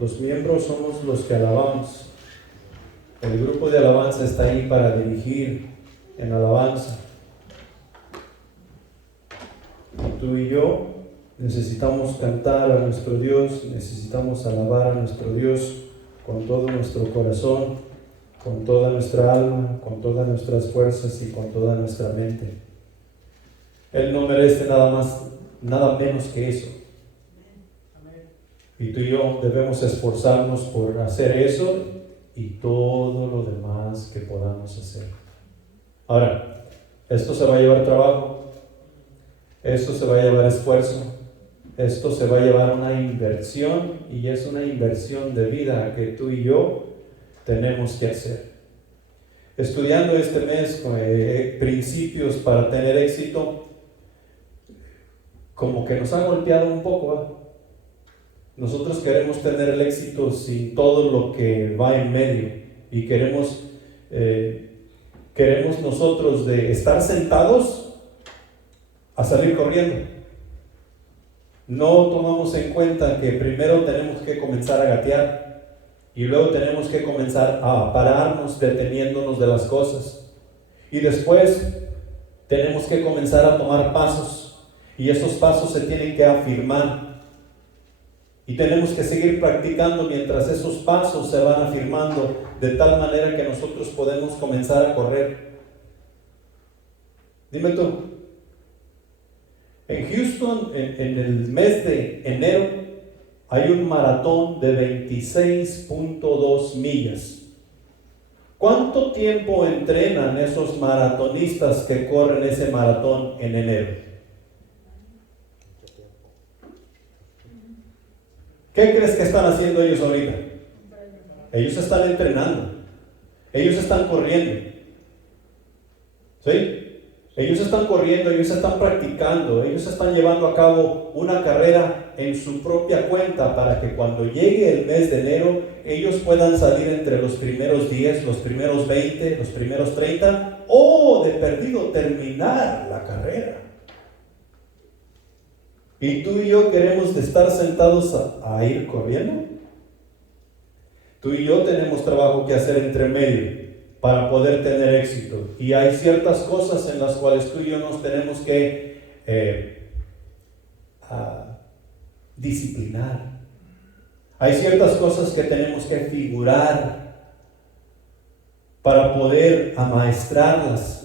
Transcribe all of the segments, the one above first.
Los miembros somos los que alabamos. El grupo de alabanza está ahí para dirigir en alabanza. Tú y yo necesitamos cantar a nuestro Dios, necesitamos alabar a nuestro Dios con todo nuestro corazón, con toda nuestra alma, con todas nuestras fuerzas y con toda nuestra mente. Él no merece nada más, nada menos que eso. Y tú y yo debemos esforzarnos por hacer eso y todo lo demás que podamos hacer. Ahora, esto se va a llevar trabajo, esto se va a llevar esfuerzo, esto se va a llevar una inversión, y es una inversión de vida que tú y yo tenemos que hacer. Estudiando este mes principios para tener éxito, como que nos ha golpeado un poco, ¿eh? Nosotros queremos tener el éxito sin todo lo que va en medio, y queremos nosotros de estar sentados a salir corriendo. No tomamos en cuenta que primero tenemos que comenzar a gatear y luego tenemos que comenzar a pararnos deteniéndonos de las cosas, y después tenemos que comenzar a tomar pasos, y esos pasos se tienen que afirmar. Y tenemos que seguir practicando mientras esos pasos se van afirmando, de tal manera que nosotros podemos comenzar a correr. Dime tú, en Houston, en el mes de enero, hay un maratón de 26.2 millas. ¿Cuánto tiempo entrenan esos maratonistas que corren ese maratón en enero? ¿Qué crees que están haciendo ellos ahorita? Ellos están entrenando. Ellos están corriendo. ¿Sí? Ellos están corriendo, ellos están practicando, ellos están llevando a cabo una carrera en su propia cuenta para que cuando llegue el mes de enero, ellos puedan salir entre los primeros 10, los primeros 20, los primeros 30, o de perdido terminar la carrera. ¿Y tú y yo queremos estar sentados a ir corriendo? Tú y yo tenemos trabajo que hacer entre medio para poder tener éxito. Y hay ciertas cosas en las cuales tú y yo nos tenemos que disciplinar. Hay ciertas cosas que tenemos que figurar para poder amaestrarlas.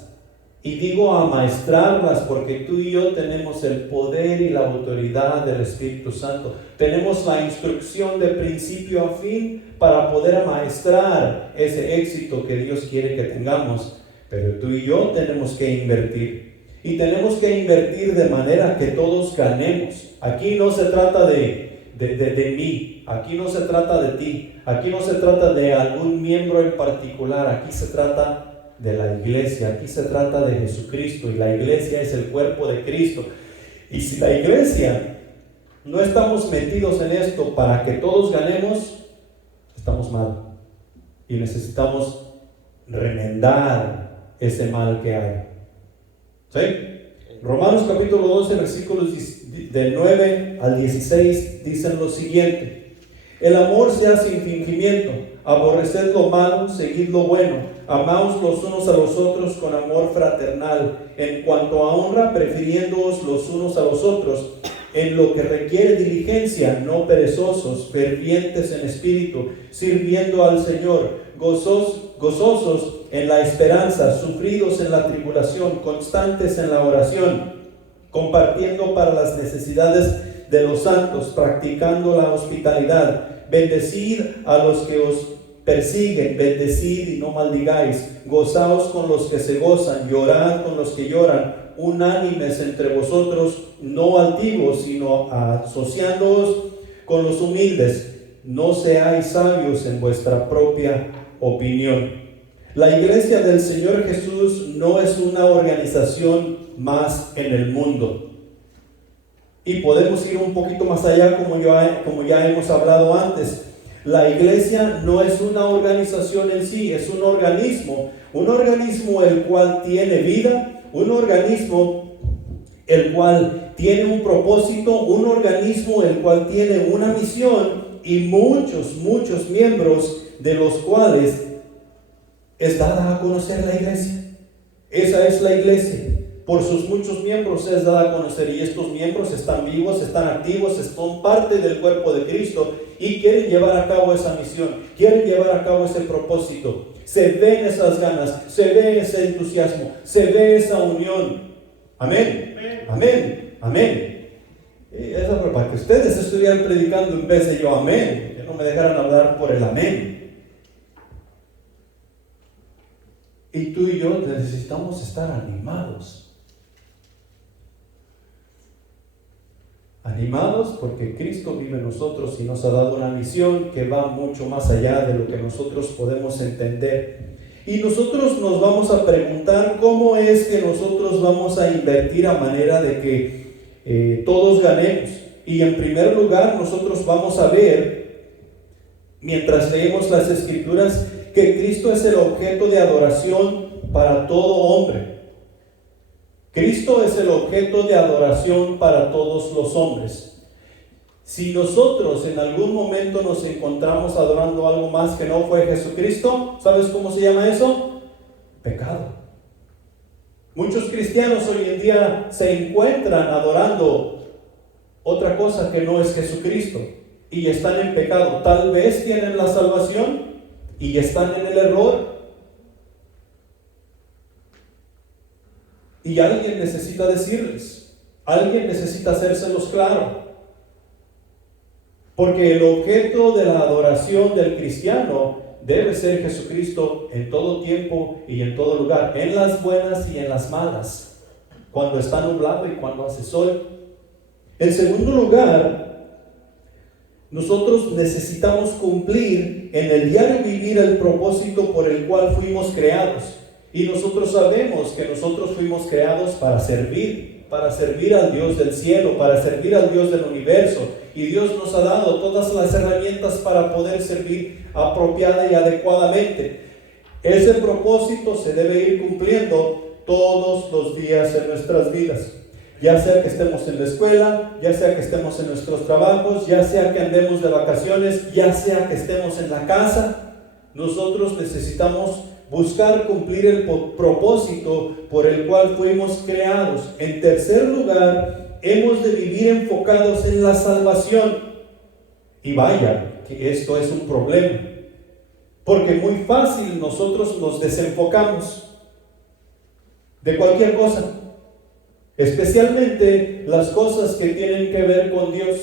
Y digo amaestrarlas porque tú y yo tenemos el poder y la autoridad del Espíritu Santo. Tenemos la instrucción de principio a fin para poder amaestrar ese éxito que Dios quiere que tengamos. Pero tú y yo tenemos que invertir. Y tenemos que invertir de manera que todos ganemos. Aquí no se trata de mí. Aquí no se trata de ti. Aquí no se trata de algún miembro en particular. Aquí se trata de la iglesia, aquí se trata de Jesucristo, y la iglesia es el cuerpo de Cristo. Y si la iglesia no estamos metidos en esto para que todos ganemos, estamos mal y necesitamos remendar ese mal que hay. ¿Sí? Romanos capítulo 12 versículos de 9 al 16 dicen lo siguiente: el amor sea sin fingimiento, aborreced lo malo, seguid lo bueno, amaos los unos a los otros con amor fraternal, en cuanto a honra, prefiriéndoos los unos a los otros, en lo que requiere diligencia, no perezosos, fervientes en espíritu, sirviendo al Señor, gozosos en la esperanza, sufridos en la tribulación, constantes en la oración, compartiendo para las necesidades de los santos, practicando la hospitalidad. Bendecid a los que os persiguen, bendecid y no maldigáis, gozaos con los que se gozan, llorad con los que lloran, unánimes entre vosotros, no altivos, sino asociándoos con los humildes. No seáis sabios en vuestra propia opinión. La iglesia del Señor Jesús no es una organización más en el mundo. Y podemos ir un poquito más allá, como ya hemos hablado antes. La iglesia no es una organización en sí, es un organismo el cual tiene vida, un organismo el cual tiene un propósito, un organismo el cual tiene una misión, y muchos miembros, de los cuales es dada a conocer la iglesia. Esa es la iglesia. Por sus muchos miembros es dada a conocer, y estos miembros están vivos, están activos, son parte del cuerpo de Cristo y quieren llevar a cabo esa misión, quieren llevar a cabo ese propósito. Se ven esas ganas, se ve ese entusiasmo, se ve esa unión. Amén, amén, amén. Eso fue para que ustedes estuvieran predicando en vez de yo amén, que no me dejaran hablar por el amén. Y tú y yo necesitamos estar animados. Animados porque Cristo vive en nosotros y nos ha dado una misión que va mucho más allá de lo que nosotros podemos entender. Y nosotros nos vamos a preguntar cómo es que nosotros vamos a invertir a manera de que todos ganemos. Y en primer lugar, nosotros vamos a ver, mientras leemos las Escrituras, que Cristo es el objeto de adoración para todo hombre. Cristo es el objeto de adoración para todos los hombres. Si nosotros en algún momento nos encontramos adorando algo más que no fue Jesucristo, ¿sabes cómo se llama eso? Pecado. Muchos cristianos hoy en día se encuentran adorando otra cosa que no es Jesucristo y están en pecado. Tal vez tienen la salvación y están en el error. Y alguien necesita decirles, alguien necesita hacérselos claro. Porque el objeto de la adoración del cristiano debe ser Jesucristo en todo tiempo y en todo lugar, en las buenas y en las malas, cuando está nublado y cuando hace sol. En segundo lugar, nosotros necesitamos cumplir en el diario vivir el propósito por el cual fuimos creados. Y nosotros sabemos que nosotros fuimos creados para servir al Dios del cielo, para servir al Dios del universo. Y Dios nos ha dado todas las herramientas para poder servir apropiada y adecuadamente. Ese propósito se debe ir cumpliendo todos los días en nuestras vidas. Ya sea que estemos en la escuela, ya sea que estemos en nuestros trabajos, ya sea que andemos de vacaciones, ya sea que estemos en la casa, nosotros necesitamos buscar cumplir el propósito por el cual fuimos creados. En tercer lugar, hemos de vivir enfocados en la salvación. Y vaya, que esto es un problema, porque muy fácil nosotros nos desenfocamos de cualquier cosa, especialmente las cosas que tienen que ver con Dios.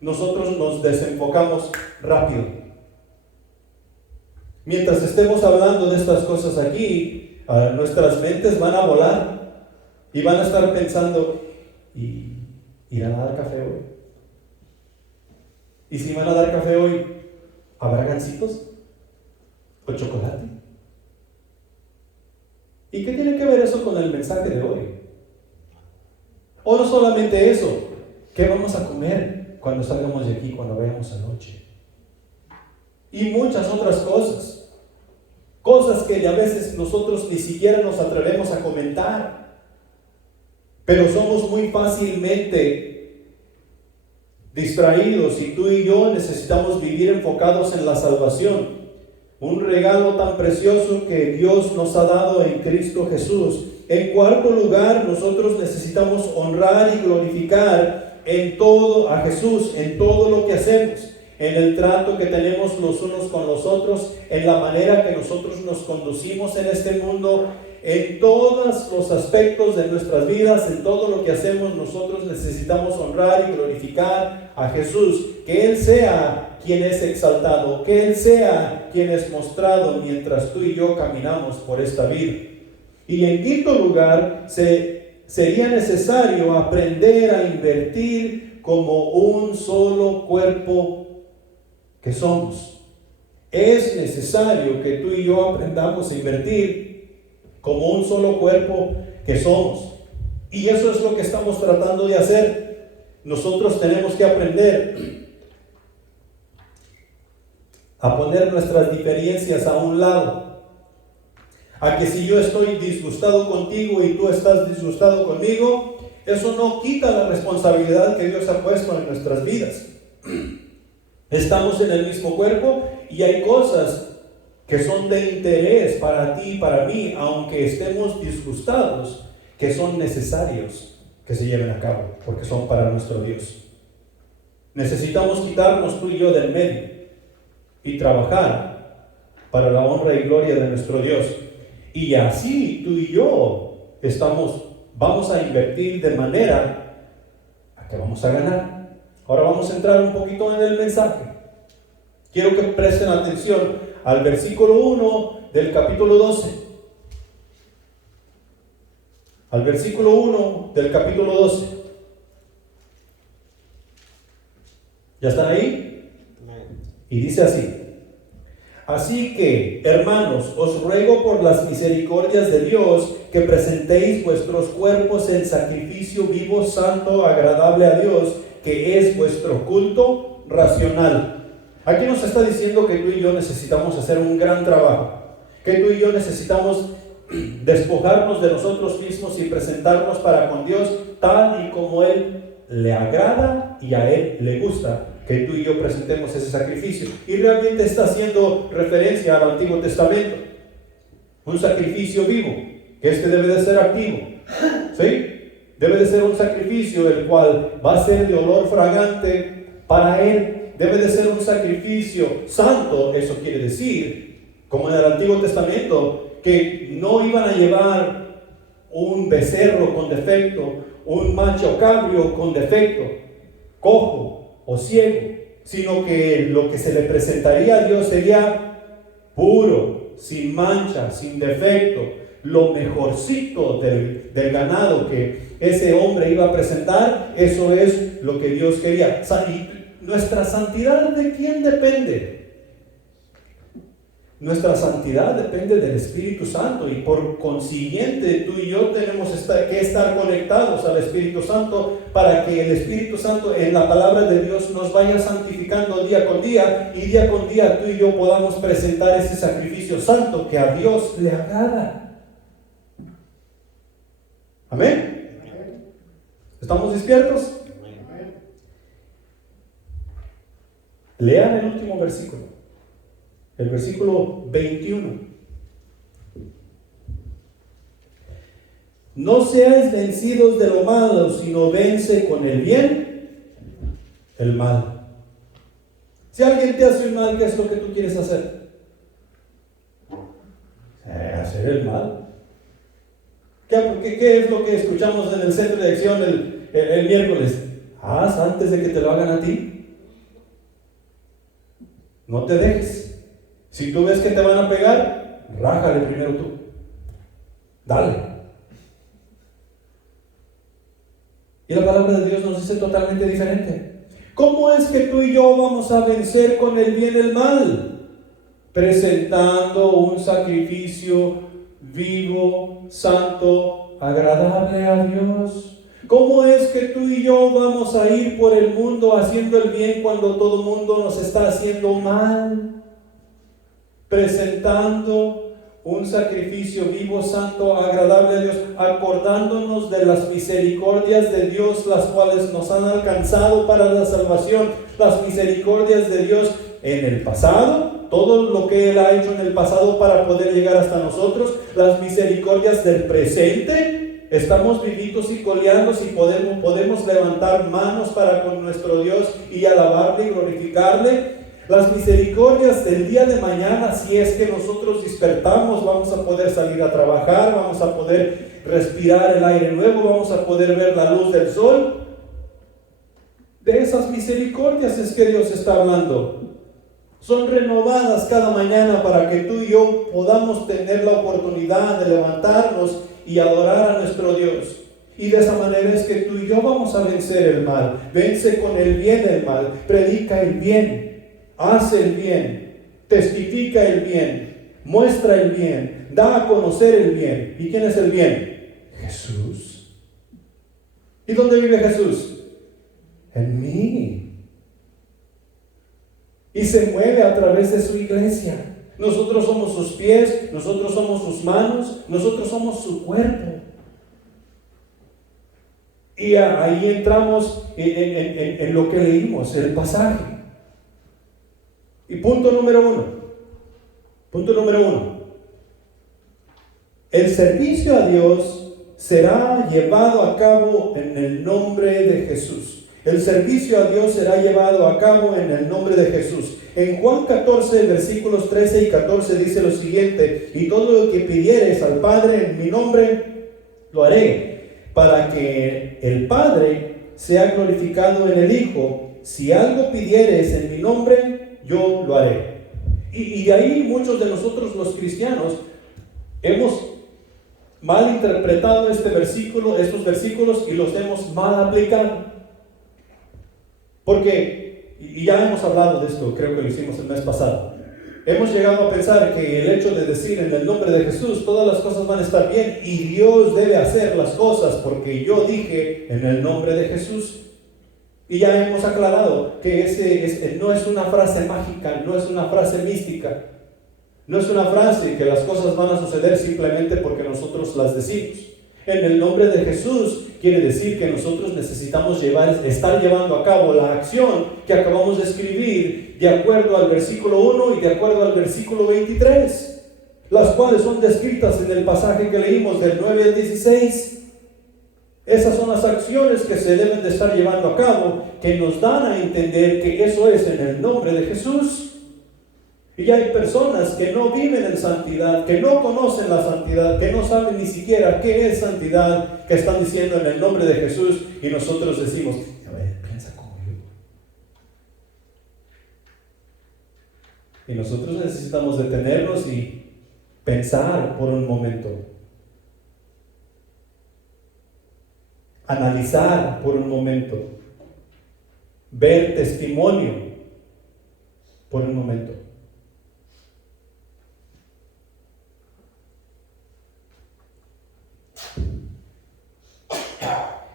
Nosotros nos desenfocamos rápido. Mientras estemos hablando de estas cosas aquí, nuestras mentes van a volar y van a estar pensando, ¿y irán a dar café hoy? ¿Y si van a dar café hoy, habrá gancitos o chocolate? ¿Y qué tiene que ver eso con el mensaje de hoy? O no solamente eso, ¿qué vamos a comer cuando salgamos de aquí, cuando vayamos a noche? Y muchas otras cosas. Cosas que a veces nosotros ni siquiera nos atrevemos a comentar. Pero somos muy fácilmente distraídos, y tú y yo necesitamos vivir enfocados en la salvación. Un regalo tan precioso que Dios nos ha dado en Cristo Jesús. En cuarto lugar, nosotros necesitamos honrar y glorificar en todo a Jesús, en todo lo que hacemos. En el trato que tenemos los unos con los otros, en la manera que nosotros nos conducimos en este mundo, en todos los aspectos de nuestras vidas, en todo lo que hacemos, nosotros necesitamos honrar y glorificar a Jesús. Que Él sea quien es exaltado, que Él sea quien es mostrado mientras tú y yo caminamos por esta vida. Y en quinto lugar, sería necesario aprender a invertir como un solo cuerpo que somos. Es necesario que tú y yo aprendamos a invertir como un solo cuerpo que somos. Y eso es lo que estamos tratando de hacer. Nosotros tenemos que aprender a poner nuestras diferencias a un lado. A que si yo estoy disgustado contigo y tú estás disgustado conmigo, eso no quita la responsabilidad que Dios ha puesto en nuestras vidas. Estamos en el mismo cuerpo y hay cosas que son de interés para ti y para mí, aunque estemos disgustados, que son necesarios que se lleven a cabo, porque son para nuestro Dios. Necesitamos quitarnos tú y yo del medio y trabajar para la honra y gloria de nuestro Dios. Y así tú y yo vamos a invertir de manera a que vamos a ganar. Ahora vamos a entrar un poquito en el mensaje. Quiero que presten atención al versículo 1 del capítulo 12. Al versículo 1 del capítulo 12. ¿Ya están ahí? Y dice así: así que, hermanos, os ruego por las misericordias de Dios que presentéis vuestros cuerpos en sacrificio vivo, santo, agradable a Dios, que es vuestro culto racional. Aquí nos está diciendo que tú y yo necesitamos hacer un gran trabajo, que tú y yo necesitamos despojarnos de nosotros mismos y presentarnos para con Dios tal y como Él le agrada y a Él le gusta que tú y yo presentemos ese sacrificio. Y realmente está haciendo referencia al Antiguo Testamento, un sacrificio vivo, que debe de ser activo, ¿sí? Debe de ser un sacrificio el cual va a ser de olor fragante para Él. Debe de ser un sacrificio santo. Eso quiere decir, como en el Antiguo Testamento, que no iban a llevar un becerro con defecto, un macho cabrio con defecto, cojo o ciego, sino que lo que se le presentaría a Dios sería puro, sin mancha, sin defecto, lo mejorcito del ganado que ese hombre iba a presentar. Eso es lo que Dios quería. ¿Y nuestra santidad de quién depende? Nuestra santidad depende del Espíritu Santo, y por consiguiente tú y yo tenemos que estar conectados al Espíritu Santo para que el Espíritu Santo en la palabra de Dios nos vaya santificando día con día, y día con día tú y yo podamos presentar ese sacrificio santo que a Dios le agrada. ¿Amén? ¿Estamos despiertos? Lean el último versículo, el versículo 21. No seáis vencidos de lo malo, sino vence con el bien el mal. Si alguien te hace un mal, ¿qué es lo que tú quieres hacer? Hacer el mal. ¿Qué es lo que escuchamos en el centro de acción el miércoles? Haz antes de que te lo hagan a ti. No te dejes. Si tú ves que te van a pegar, rájale primero tú. Dale. Y la palabra de Dios nos dice totalmente diferente. ¿Cómo es que tú y yo vamos a vencer con el bien el mal? Presentando un sacrificio vivo, santo, agradable a Dios. ¿Cómo es que tú y yo vamos a ir por el mundo haciendo el bien cuando todo el mundo nos está haciendo mal? Presentando un sacrificio vivo, santo, agradable a Dios, acordándonos de las misericordias de Dios, las cuales nos han alcanzado para la salvación, las misericordias de Dios en el pasado, todo lo que Él ha hecho en el pasado para poder llegar hasta nosotros, las misericordias del presente. Estamos vivitos y coleando si podemos levantar manos para con nuestro Dios y alabarle y glorificarle. Las misericordias del día de mañana, si es que nosotros despertamos, vamos a poder salir a trabajar, vamos a poder respirar el aire nuevo, vamos a poder ver la luz del sol. De esas misericordias es que Dios está hablando. Son renovadas cada mañana para que tú y yo podamos tener la oportunidad de levantarnos y adorar a nuestro Dios. Y de esa manera es que tú y yo vamos a vencer el mal. Vence con el bien el mal. Predica el bien. Hace el bien. Testifica el bien. Muestra el bien. Da a conocer el bien. ¿Y quién es el bien? Jesús. ¿Y dónde vive Jesús? En mí. Y se mueve a través de su iglesia. Nosotros somos sus pies, nosotros somos sus manos, nosotros somos su cuerpo. Y ahí entramos en lo que leímos, el pasaje. Y punto número uno. El servicio a Dios será llevado a cabo en el nombre de Jesús. El servicio a Dios será llevado a cabo en el nombre de Jesús. En Juan 14, versículos 13 y 14 dice lo siguiente: y todo lo que pidieres al Padre en mi nombre, lo haré, para que el Padre sea glorificado en el Hijo. Si algo pidieres en mi nombre, yo lo haré. Y de ahí muchos de nosotros los cristianos hemos mal interpretado estos versículos y los hemos mal aplicado. Porque, y ya hemos hablado de esto, creo que lo hicimos el mes pasado, hemos llegado a pensar que el hecho de decir en el nombre de Jesús todas las cosas van a estar bien y Dios debe hacer las cosas porque yo dije en el nombre de Jesús. Y ya hemos aclarado que no es una frase mágica, no es una frase mística, no es una frase que las cosas van a suceder simplemente porque nosotros las decimos. En el nombre de Jesús quiere decir que nosotros necesitamos estar llevando a cabo la acción que acabamos de escribir de acuerdo al versículo 1 y de acuerdo al versículo 23, las cuales son descritas en el pasaje que leímos del 9 al 16. Esas son las acciones que se deben de estar llevando a cabo, que nos dan a entender que eso es en el nombre de Jesús. Y hay personas que no viven en santidad, que no conocen la santidad, que no saben ni siquiera qué es santidad, que están diciendo en el nombre de Jesús, y nosotros decimos: a ver, piensa como yo. Y nosotros necesitamos detenernos y pensar por un momento. Analizar por un momento, ver testimonio por un momento.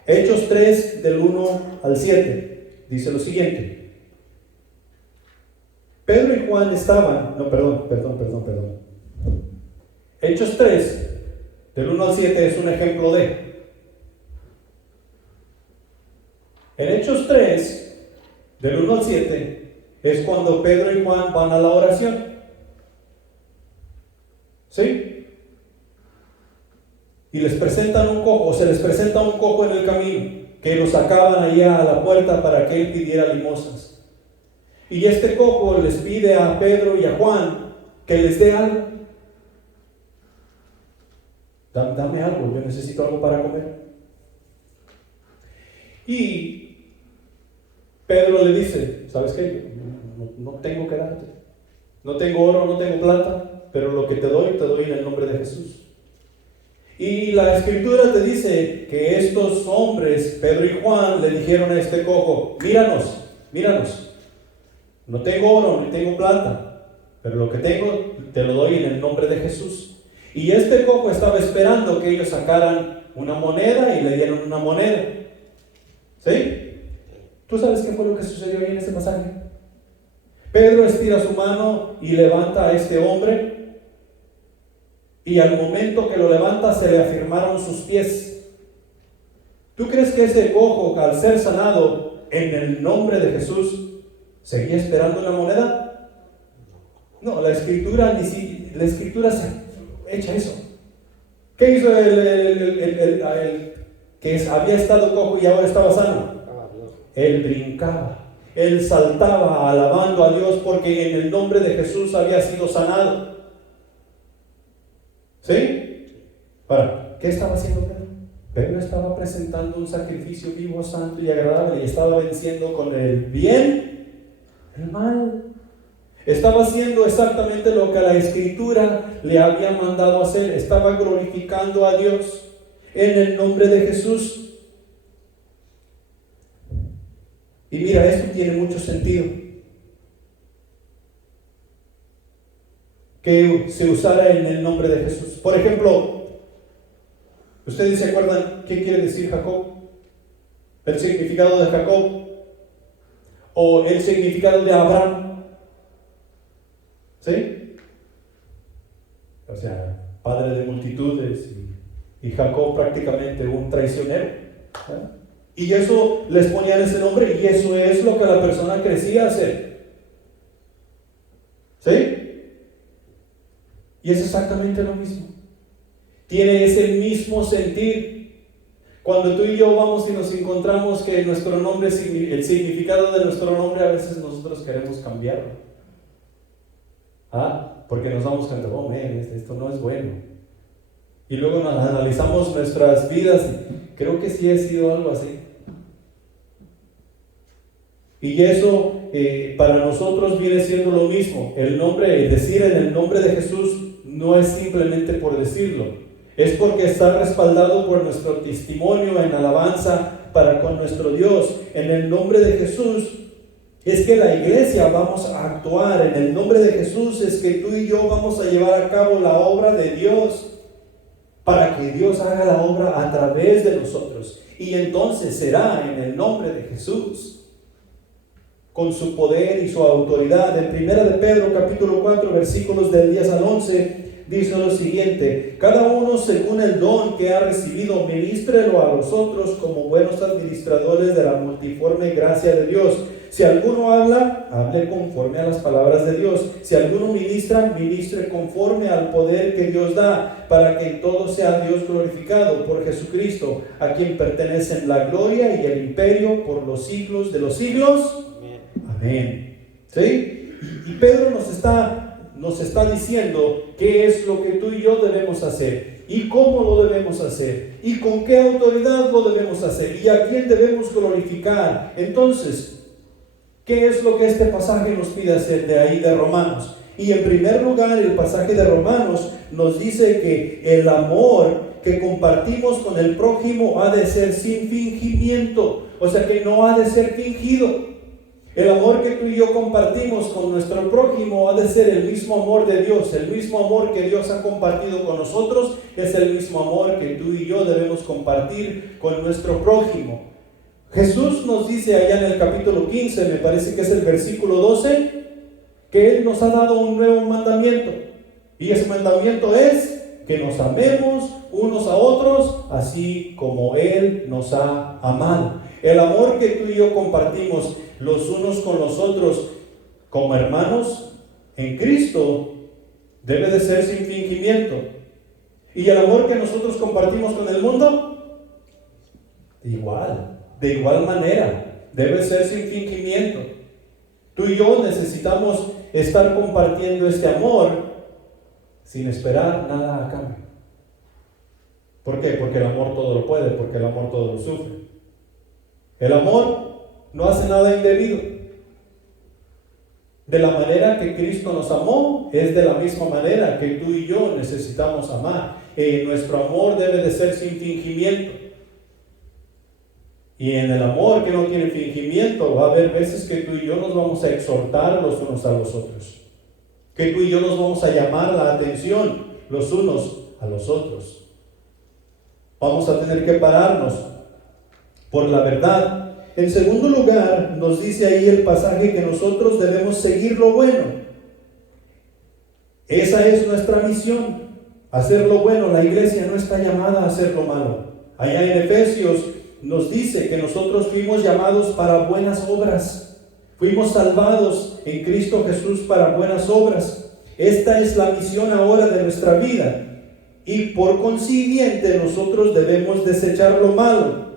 Hechos 3 del 1 al 7 dice lo siguiente: Pedro y Juan estaban, perdón. Hechos 3 del 1 al 7 es un ejemplo de. En Hechos 3, del 1 al 7, es cuando Pedro y Juan van a la oración. ¿Sí? Y les presentan un cojo, o se les presenta un cojo en el camino, que lo sacaban allá a la puerta para que él pidiera limosnas. Y este cojo les pide a Pedro y a Juan que les dé algo. Dame algo, yo necesito algo para comer. Y Pedro le dice: ¿sabes qué? No tengo que darte. No tengo oro, no tengo plata, pero lo que te doy en el nombre de Jesús. Y la Escritura te dice que estos hombres, Pedro y Juan, le dijeron a este cojo: míranos. No tengo oro, ni tengo plata, pero lo que tengo te lo doy en el nombre de Jesús. Y este cojo estaba esperando que ellos sacaran una moneda y le dieran una moneda. ¿Sí? ¿Tú sabes qué fue lo que sucedió ahí en ese pasaje? Pedro estira su mano y levanta a este hombre, y al momento que lo levanta se le afirmaron sus pies. ¿Tú crees que ese cojo, al ser sanado en el nombre de Jesús, seguía esperando una moneda? No, la escritura se echa eso. ¿Qué hizo el que había estado cojo y ahora estaba sano? Él brincaba, él saltaba alabando a Dios porque en el nombre de Jesús había sido sanado. ¿Sí? Ahora, ¿qué estaba haciendo Pedro? Pedro estaba presentando un sacrificio vivo, santo y agradable, y estaba venciendo con el bien el mal. Estaba haciendo exactamente lo que la Escritura le había mandado hacer. Estaba glorificando a Dios en el nombre de Jesús. Y mira, esto tiene mucho sentido, que se usara en el nombre de Jesús. Por ejemplo, ¿ustedes se acuerdan qué quiere decir Jacob? El significado de Jacob, o el significado de Abraham. ¿Sí? O sea, padre de multitudes, y Jacob prácticamente un traicionero. Y eso les ponían ese nombre y eso es lo que la persona crecía a hacer. ¿Sí? Y es exactamente lo mismo. Tiene ese mismo sentir. Cuando tú y yo vamos y nos encontramos que nuestro nombre, el significado de nuestro nombre, a veces nosotros queremos cambiarlo. Porque nos damos cuenta, esto no es bueno. Y luego nos analizamos nuestras vidas y creo que sí ha sido algo así. Y eso para nosotros viene siendo lo mismo. El nombre, decir en el nombre de Jesús no es simplemente por decirlo. Es porque está respaldado por nuestro testimonio en alabanza para con nuestro Dios. En el nombre de Jesús es que la iglesia vamos a actuar. En el nombre de Jesús es que tú y yo vamos a llevar a cabo la obra de Dios, para que Dios haga la obra a través de nosotros. Y entonces será en el nombre de Jesús, con su poder y su autoridad. En 1 de Pedro capítulo 4 versículos del 10 al 11 dice lo siguiente: cada uno según el don que ha recibido, ministrelo a los otros como buenos administradores de la multiforme gracia de Dios. Si alguno habla, hable conforme a las palabras de Dios. Si alguno ministra, ministre conforme al poder que Dios da, para que en todo sea Dios glorificado por Jesucristo, a quien pertenecen la gloria y el imperio por los siglos de los siglos. Amén. ¿Sí? Y Pedro nos está diciendo qué es lo que tú y yo debemos hacer, y cómo lo debemos hacer, y con qué autoridad lo debemos hacer, y a quién debemos glorificar. Entonces, ¿qué es lo que este pasaje nos pide hacer de ahí de Romanos? Y en primer lugar, el pasaje de Romanos nos dice que el amor que compartimos con el prójimo ha de ser sin fingimiento, o sea que no ha de ser fingido. El amor que tú y yo compartimos con nuestro prójimo ha de ser el mismo amor de Dios. El mismo amor que Dios ha compartido con nosotros es el mismo amor que tú y yo debemos compartir con nuestro prójimo. Jesús nos dice allá en el capítulo 15, me parece que es el versículo 12, que Él nos ha dado un nuevo mandamiento. Y ese mandamiento es que nos amemos unos a otros, así como Él nos ha amado. El amor que tú y yo compartimos los unos con los otros como hermanos en Cristo debe de ser sin fingimiento. Y el amor que nosotros compartimos con el mundo, de igual manera, debe ser sin fingimiento. Tú y yo necesitamos estar compartiendo este amor sin esperar nada a cambio. ¿Por qué? Porque el amor todo lo puede, porque el amor todo lo sufre. El amor no hace nada indebido. De la manera que Cristo nos amó, es de la misma manera que tú y yo necesitamos amar. Nuestro amor debe de ser sin fingimiento. Y en el amor que no tiene fingimiento, va a haber veces que tú y yo nos vamos a exhortar los unos a los otros. Que tú y yo nos vamos a llamar la atención los unos a los otros. Vamos a tener que pararnos por la verdad. En segundo lugar, nos dice ahí el pasaje que nosotros debemos seguir lo bueno. Esa es nuestra misión, hacer lo bueno. La iglesia no está llamada a hacer lo malo. Allá en Efesios nos dice que nosotros fuimos llamados para buenas obras. Fuimos salvados en Cristo Jesús para buenas obras. Esta es la misión ahora de nuestra vida. Y por consiguiente nosotros debemos desechar lo malo.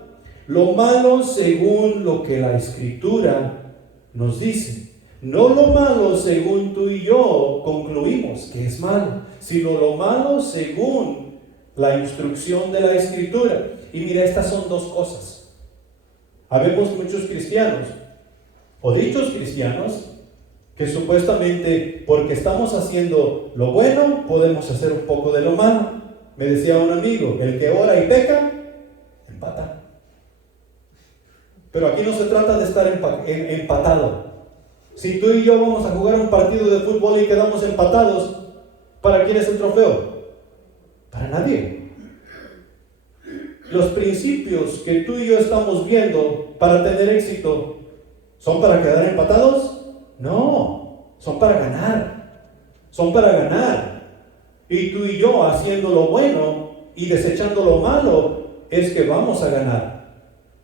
Lo malo según lo que la Escritura nos dice. No lo malo según tú y yo concluimos que es malo, sino lo malo según la instrucción de la Escritura. Y mira, estas son dos cosas. Habemos muchos cristianos, o dichos cristianos, que supuestamente porque estamos haciendo lo bueno, podemos hacer un poco de lo malo. Me decía un amigo, el que ora y peca, empata. Pero aquí no se trata de estar empatado. Si tú y yo vamos a jugar un partido de fútbol y quedamos empatados, ¿para quién es el trofeo? Para nadie. Los principios que tú y yo estamos viendo para tener éxito, ¿son para quedar empatados? No, son para ganar. Son para ganar. Y tú y yo haciendo lo bueno y desechando lo malo, es que vamos a ganar.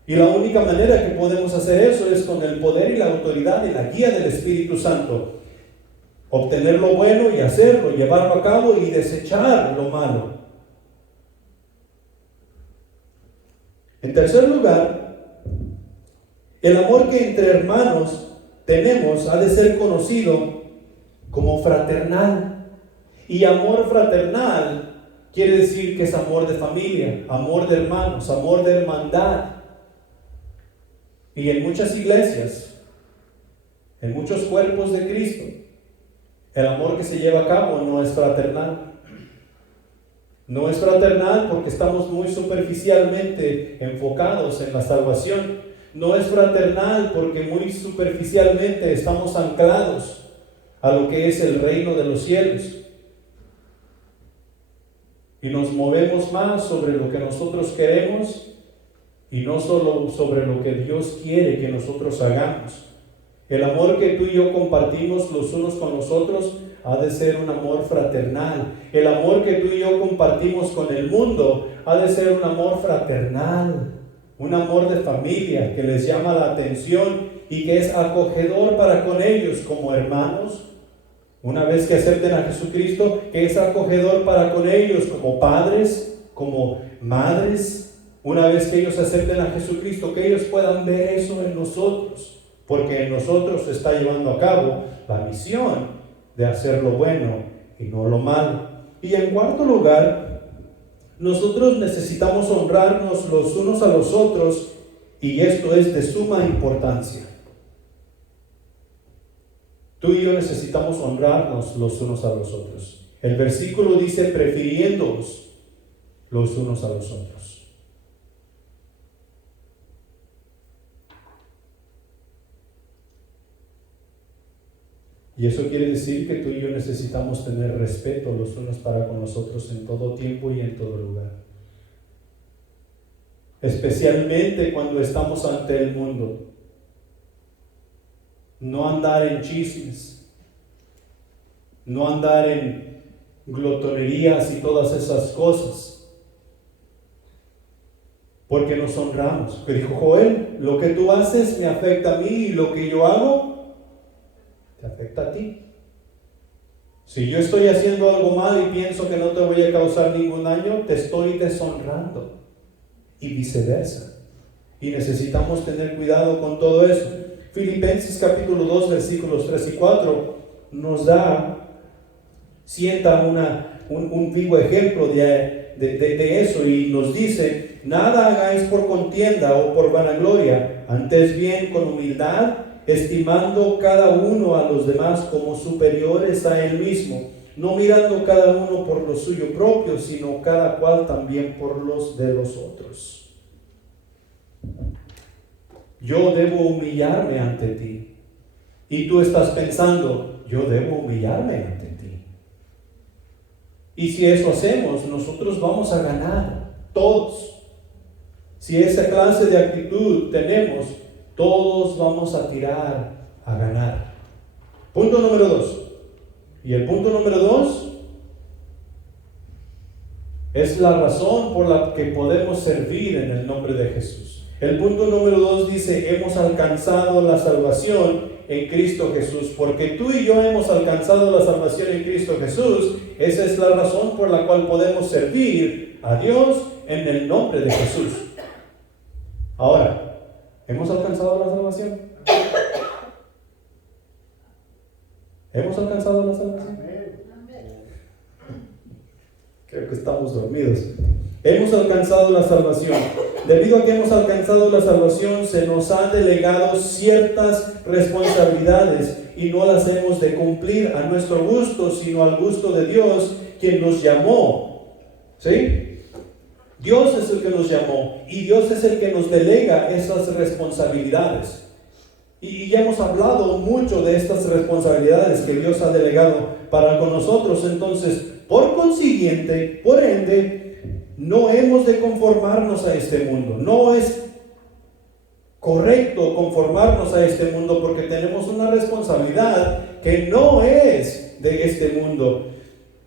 Y la única manera que podemos hacer eso es con el poder y la autoridad y la guía del Espíritu Santo. Obtener lo bueno y hacerlo, llevarlo a cabo y desechar lo malo. En tercer lugar, el amor que entre hermanos tenemos ha de ser conocido como fraternal. Y amor fraternal quiere decir que es amor de familia, amor de hermanos, amor de hermandad. Y en muchas iglesias, en muchos cuerpos de Cristo, el amor que se lleva a cabo no es fraternal. No es fraternal porque estamos muy superficialmente enfocados en la salvación. No es fraternal porque muy superficialmente estamos anclados a lo que es el reino de los cielos. Y nos movemos más sobre lo que nosotros queremos y no solo sobre lo que Dios quiere que nosotros hagamos. El amor que tú y yo compartimos los unos con los otros ha de ser un amor fraternal. El amor que tú y yo compartimos con el mundo ha de ser un amor fraternal, un amor de familia que les llama la atención y que es acogedor para con ellos como hermanos. Una vez que acepten a Jesucristo, que es acogedor para con ellos como padres, como madres. Una vez que ellos acepten a Jesucristo, que ellos puedan ver eso en nosotros, porque en nosotros se está llevando a cabo la misión de hacer lo bueno y no lo malo. Y en cuarto lugar, nosotros necesitamos honrarnos los unos a los otros, y esto es de suma importancia. Tú y yo necesitamos honrarnos los unos a los otros. El versículo dice, prefiriéndoos los unos a los otros. Y eso quiere decir que tú y yo necesitamos tener respeto los unos para con los otros en todo tiempo y en todo lugar. Especialmente cuando estamos ante el mundo. No andar en chismes, no andar en glotonerías y todas esas cosas, porque nos honramos. Que dijo Joel, lo que tú haces me afecta a mí y lo que yo hago te afecta a ti. Si yo estoy haciendo algo mal y pienso que no te voy a causar ningún daño, te estoy deshonrando, y viceversa. Y necesitamos tener cuidado con todo eso. Filipenses capítulo 2 versículos 3 y 4 nos sienta un vivo ejemplo de eso, y nos dice, nada hagáis por contienda o por vanagloria, antes bien con humildad, estimando cada uno a los demás como superiores a él mismo, no mirando cada uno por lo suyo propio, sino cada cual también por los de los otros. Yo debo humillarme ante ti. Y tú estás pensando, yo debo humillarme ante ti. Y si eso hacemos, nosotros vamos a ganar, todos. Si esa clase de actitud tenemos, todos vamos a tirar a ganar. Punto número 2. Y el punto número 2 es la razón por la que podemos servir en el nombre de Jesús. El punto número 2 dice, hemos alcanzado la salvación en Cristo Jesús. Porque tú y yo hemos alcanzado la salvación en Cristo Jesús, esa es la razón por la cual podemos servir a Dios en el nombre de Jesús. Ahora, ¿hemos alcanzado la salvación? ¿Hemos alcanzado la salvación? Creo que estamos dormidos. Hemos alcanzado la salvación. Debido a que hemos alcanzado la salvación, se nos han delegado ciertas responsabilidades y no las hemos de cumplir a nuestro gusto, sino al gusto de Dios, quien nos llamó. ¿Sí? Dios es el que nos llamó y Dios es el que nos delega esas responsabilidades. Y ya hemos hablado mucho de estas responsabilidades que Dios ha delegado para con nosotros. Entonces, por consiguiente, por ende, no hemos de conformarnos a este mundo. No es correcto conformarnos a este mundo porque tenemos una responsabilidad que no es de este mundo.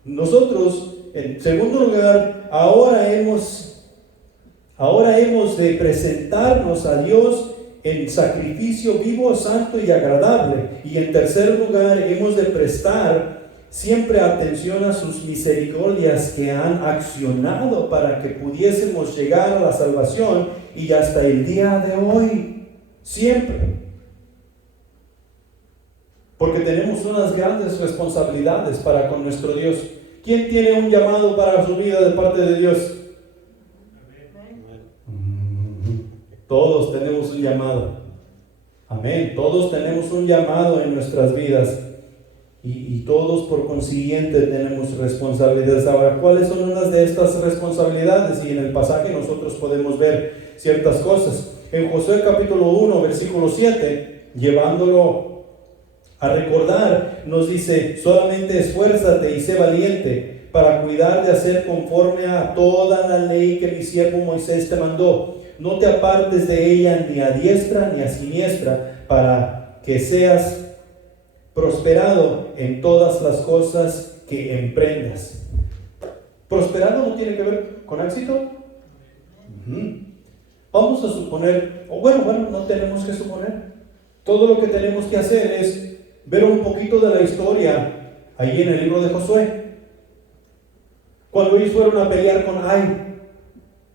Nosotros, en segundo lugar, ahora hemos Ahora hemos de presentarnos a Dios en sacrificio vivo, santo y agradable. Y en tercer lugar, hemos de prestar siempre atención a sus misericordias que han accionado para que pudiésemos llegar a la salvación y hasta el día de hoy, siempre. Porque tenemos unas grandes responsabilidades para con nuestro Dios. ¿Quién tiene un llamado para su vida de parte de Dios? Todos tenemos un llamado. Amén. Todos tenemos un llamado en nuestras vidas. Y todos por consiguiente tenemos responsabilidades. Ahora, ¿cuáles son unas de estas responsabilidades? Y en el pasaje nosotros podemos ver ciertas cosas. En Josué capítulo 1, versículo 7, llevándolo a recordar, nos dice: solamente esfuérzate y sé valiente para cuidar de hacer conforme a toda la ley que mi siervo Moisés te mandó. No te apartes de ella ni a diestra ni a siniestra, para que seas prosperado en todas las cosas que emprendas. ¿Prosperado no tiene que ver con éxito? Vamos a suponer, bueno, no tenemos que suponer. Todo lo que tenemos que hacer es ver un poquito de la historia allí en el libro de Josué. Cuando ellos fueron a pelear con Ai,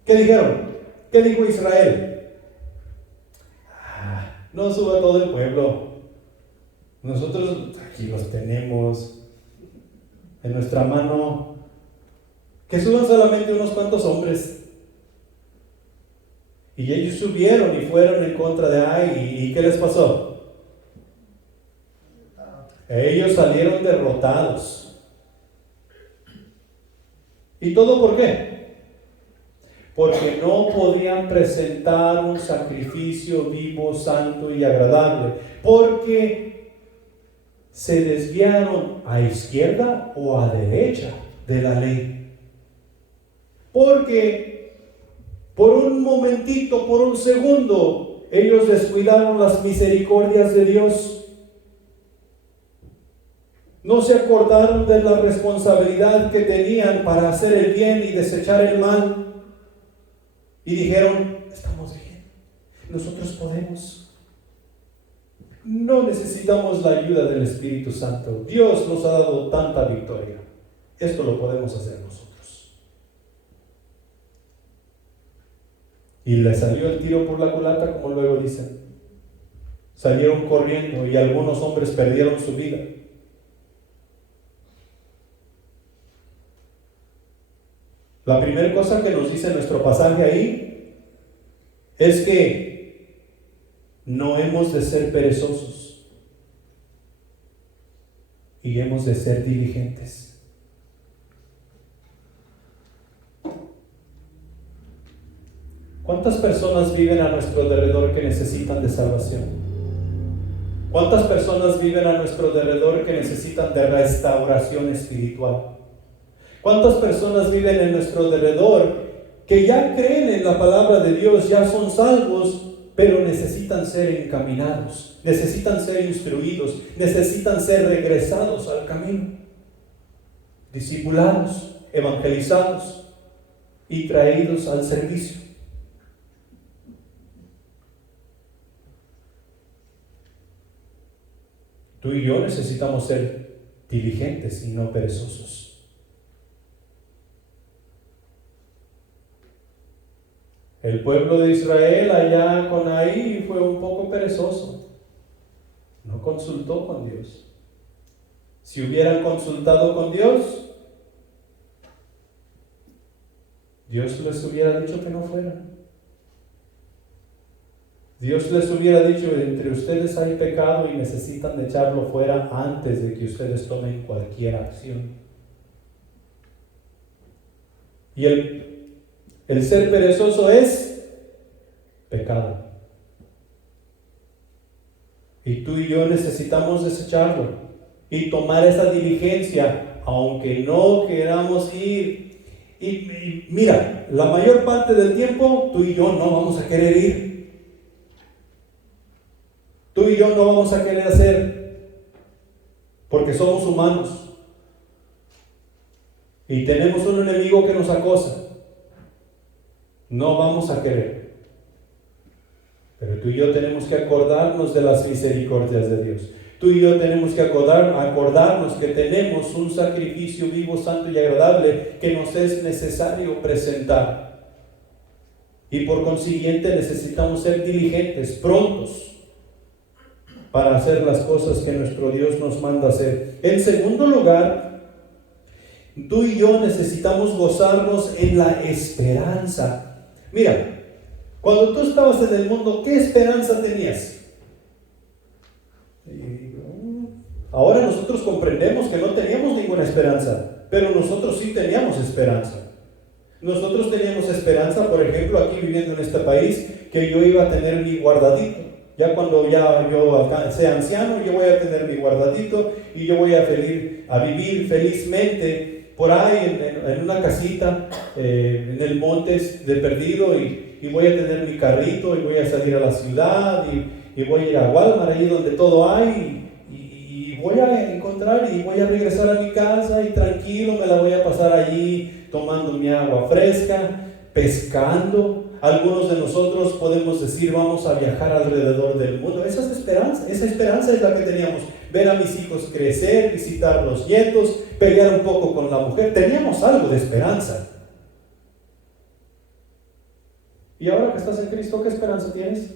¿qué dijeron? ¿Qué dijo Israel? No suba todo el pueblo. Nosotros aquí los tenemos en nuestra mano. Que suban solamente unos cuantos hombres. Y ellos subieron y fueron en contra de Ai. ¿Y qué les pasó? Ellos salieron derrotados. ¿Y todo por qué? Porque no podían presentar un sacrificio vivo, santo y agradable. Porque se desviaron a izquierda o a derecha de la ley. Porque por un momentito, por un segundo, ellos descuidaron las misericordias de Dios. No se acordaron de la responsabilidad que tenían para hacer el bien y desechar el mal. Y dijeron: estamos bien, nosotros podemos. No necesitamos la ayuda del Espíritu Santo. Dios nos ha dado tanta victoria. Esto lo podemos hacer nosotros. Y le salió el tiro por la culata, como luego dicen. Salieron corriendo y algunos hombres perdieron su vida. La primera cosa que nos dice nuestro pasaje ahí es que no hemos de ser perezosos y hemos de ser diligentes. ¿Cuántas personas viven a nuestro alrededor que necesitan de salvación? ¿Cuántas personas viven a nuestro alrededor que necesitan de restauración espiritual? ¿Cuántas personas viven en nuestro alrededor que ya creen en la palabra de Dios, ya son salvos, pero necesitan ser encaminados, necesitan ser instruidos, necesitan ser regresados al camino, discipulados, evangelizados y traídos al servicio? Tú y yo necesitamos ser diligentes y no perezosos. El pueblo de Israel allá con Ai fue un poco perezoso. No consultó con Dios. Si hubieran consultado con Dios, Dios les hubiera dicho que no fueran. Dios les hubiera dicho: entre ustedes hay pecado y necesitan de echarlo fuera antes de que ustedes tomen cualquier acción. Y el ser perezoso es pecado. Y tú y yo necesitamos desecharlo y tomar esa diligencia, aunque no queramos ir. Y mira, la mayor parte del tiempo tú y yo no vamos a querer ir. Tú y yo no vamos a querer hacer, porque somos humanos y tenemos un enemigo que nos acosa. no vamos a querer. Pero tú y yo tenemos que acordarnos de las misericordias de Dios. Tú y yo tenemos que acordarnos que tenemos un sacrificio vivo, santo y agradable que nos es necesario presentar. Y por consiguiente necesitamos ser diligentes, prontos, para hacer las cosas que nuestro Dios nos manda hacer. En segundo lugar, tú y yo necesitamos gozarnos en la esperanza. Mira, cuando tú estabas en el mundo, ¿qué esperanza tenías? Ahora nosotros comprendemos que no teníamos ninguna esperanza, pero nosotros sí teníamos esperanza. Nosotros teníamos esperanza, por ejemplo, aquí viviendo en este país, que yo iba a tener mi guardadito. Ya cuando ya yo sea anciano, yo voy a tener mi guardadito y yo voy a vivir felizmente por ahí en una casita, en el Montes de Perdido, y voy a tener mi carrito y voy a salir a la ciudad y voy a ir a Walmart, ahí donde todo hay, y voy a encontrar y voy a regresar a mi casa y tranquilo me la voy a pasar allí tomando mi agua fresca, pescando. Algunos de nosotros podemos decir, vamos a viajar alrededor del mundo. Esa esperanza es la que teníamos. Ver a mis hijos crecer, visitar los nietos, pelear un poco con la mujer. Teníamos algo de esperanza. ¿Y ahora que estás en Cristo, qué esperanza tienes?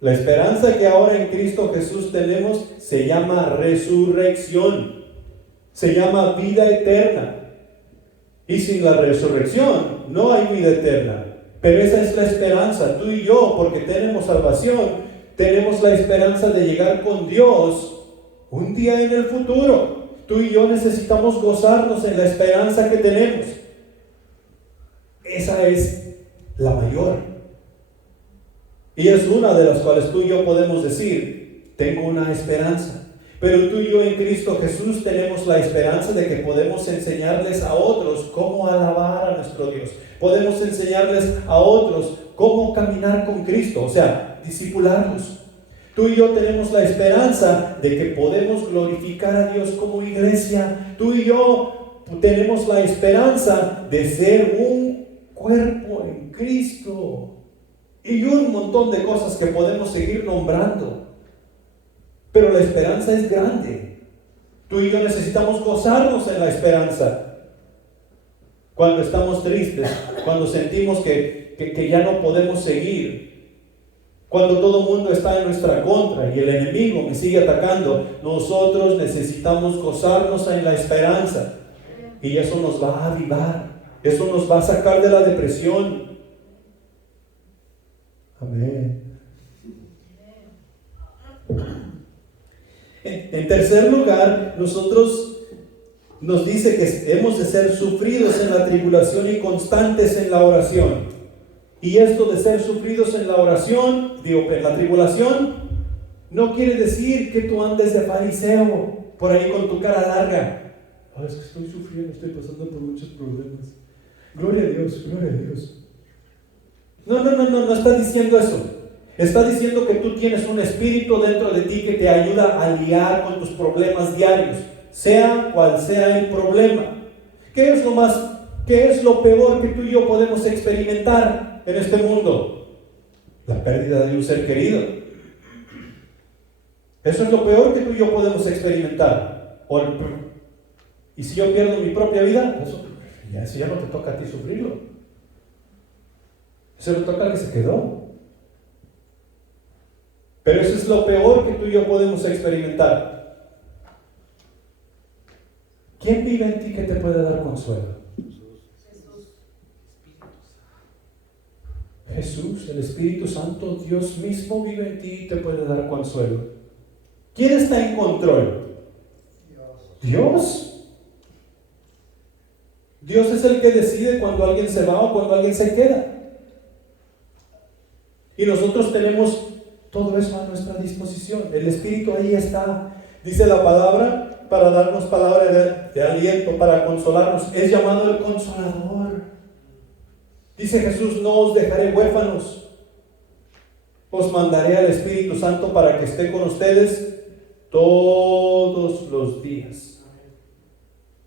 La esperanza que ahora en Cristo Jesús tenemos se llama resurrección. Se llama vida eterna. Y sin la resurrección no hay vida eterna. Pero esa es la esperanza. Tú y yo, porque tenemos salvación, tenemos la esperanza de llegar con Dios un día en el futuro. Tú y yo necesitamos gozarnos en la esperanza que tenemos. Esa es la mayor. Y es una de las cuales tú y yo podemos decir, tengo una esperanza. Pero tú y yo en Cristo Jesús tenemos la esperanza de que podemos enseñarles a otros cómo alabar a nuestro Dios. Podemos enseñarles a otros cómo caminar con Cristo, o sea, discipularlos. Tú y yo tenemos la esperanza de que podemos glorificar a Dios como iglesia. Tú y yo tenemos la esperanza de ser un cuerpo en Cristo. Y un montón de cosas que podemos seguir nombrando. Pero la esperanza es grande. Tú y yo necesitamos gozarnos en la esperanza. Cuando estamos tristes, cuando sentimos que ya no podemos seguir, cuando todo el mundo está en nuestra contra y el enemigo me sigue atacando, nosotros necesitamos gozarnos en la esperanza. Y eso nos va a avivar, eso nos va a sacar de la depresión. Amén. En tercer lugar, nos dice que hemos de ser sufridos en la tribulación y constantes en la oración. Y esto de ser sufridos en la oración, en la tribulación, no quiere decir que tú andes de fariseo por ahí con tu cara larga. Es que estoy sufriendo, estoy pasando por muchos problemas. Gloria a Dios, gloria a Dios. No está diciendo eso. Está diciendo que tú tienes un espíritu dentro de ti que te ayuda a lidiar con tus problemas diarios, sea cual sea el problema. ¿Qué es lo peor que tú y yo podemos experimentar en este mundo? La pérdida de un ser querido. Eso es lo peor que tú y yo podemos experimentar. Y si yo pierdo mi propia vida, eso ya no te toca a ti sufrirlo. Eso le toca al que se quedó. Pero eso es lo peor que tú y yo podemos experimentar. ¿Quién vive en ti que te puede dar consuelo? Jesús, el Espíritu Santo, Dios mismo vive en ti y te puede dar consuelo. ¿Quién está en control? Dios. Dios es el que decide cuando alguien se va o cuando alguien se queda. Y nosotros tenemos todo eso a nuestra disposición. El Espíritu ahí está. Dice la palabra para darnos palabra de aliento, para consolarnos. Es llamado el Consolador. Dice Jesús, no os dejaré huérfanos. Os mandaré al Espíritu Santo para que esté con ustedes todos los días,